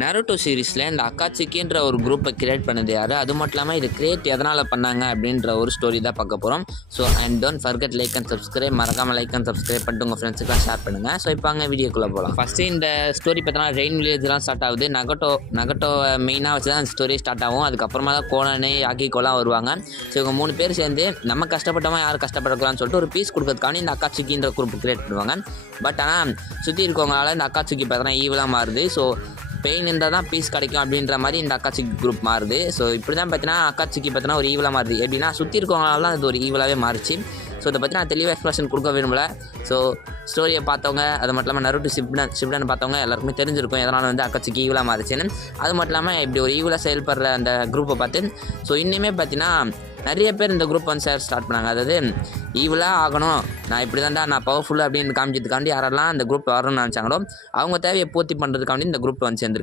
Naruto சீரிஸில் இந்த அக்காட்சுக்கின்ற ஒரு குரூப்பை கிரியேட் பண்ணது யார், அது மட்டும் இல்லாமல் இது கிரியேட் எதனால் பண்ணாங்க அப்படின்ற ஒரு ஸ்டோரி தான் பார்க்க போகிறோம். So and don't forget like and subscribe, மறக்காமல் லைக் அண்ட் சப்ஸ்கிரைப் பண்ணிட்டு உங்கள் ஃப்ரெண்ட்ஸுக்கெலாம் ஷேர் பண்ணுங்கள். ஸோ இப்போ அங்கே வீடியோக்குள்ளே போகலாம். ஃபஸ்ட்டு இந்த ஸ்டோரி பார்த்தோன்னா ரெயின் வில்லேஜ்லாம் ஸ்டார்ட் ஆகுது. நகட்டோவை மெயினாக வச்சு தான் அந்த ஸ்டோரி ஸ்டார்ட் ஆகும். அதுக்கப்புறமா தான் கோனனு யாக்கிகோலாம் வருவாங்க. ஸோ இவங்க 3 பேர் சேர்ந்து நம்ம கஷ்டப்பட்டவங்க யார் கஷ்டப்படக்கூடாதுன்னு சொல்லிட்டு ஒரு பீஸ் கொடுக்கறதுக்கான இந்த அக்காட்சுக்கின்ற குரூப் கிரியேட் பண்ணுவாங்க. பட் ஆனால் சுற்றி இருக்கவங்களால இந்த அக்காட்சுக்கி பார்த்தோன்னா ஈவலாக மாறுது. ஸோ பெயின் இருந்தால் தான் பீஸ் கிடைக்கும் அப்படின்ற மாதிரி இந்த அக்காட்சுக்கி குரூப் மாறுது. ஸோ இப்படி தான் பார்த்தீங்கன்னா அக்காட்சுக்கி பார்த்தீங்கன்னா ஒரு ஈவலாக மாறுது. எப்படின்னா சுற்றி இருக்கவங்களால தான் அது ஒரு ஈவலாகவே மாறிச்சு. ஸோ இதை பற்றி நான் தெளிவாக எக்ஸ்பிரஷன் கொடுக்க விரும்பல. ஸோ ஸ்டோரியை பார்த்தவங்க, அது மட்டும் இல்லாமல் நருட்டோ ஷிப்டன் பார்த்தவங்க எல்லாருக்குமே தெரிஞ்சிருக்கும் எதனால் வந்து அக்காட்சுக்கி ஈவலாக மாறிச்சுன்னு. அது மட்டும் இல்லாமல் இப்படி ஒரு ஈவலாக செயல்படுற அந்த குரூப்பை பார்த்து ஸோ இன்னுமே பார்த்தீங்கன்னா நிறைய பேர் இந்த குரூப் வந்து ஸ்டார்ட் பண்ணாங்க. அதாவது ஈவலாக ஆகணும், நான் இப்படி தான்டா நான் பவர்ஃபுல் அப்படின்னு காமிச்சதுக்காண்டி யாரெல்லாம் அந்த குரூப் வரணும்னு நினச்சாங்களோ அவங்க தேவையை பூர்த்தி பண்ணுறதுக்காண்டி இந்த குரூப் வந்து சேர்ந்துருக்கு.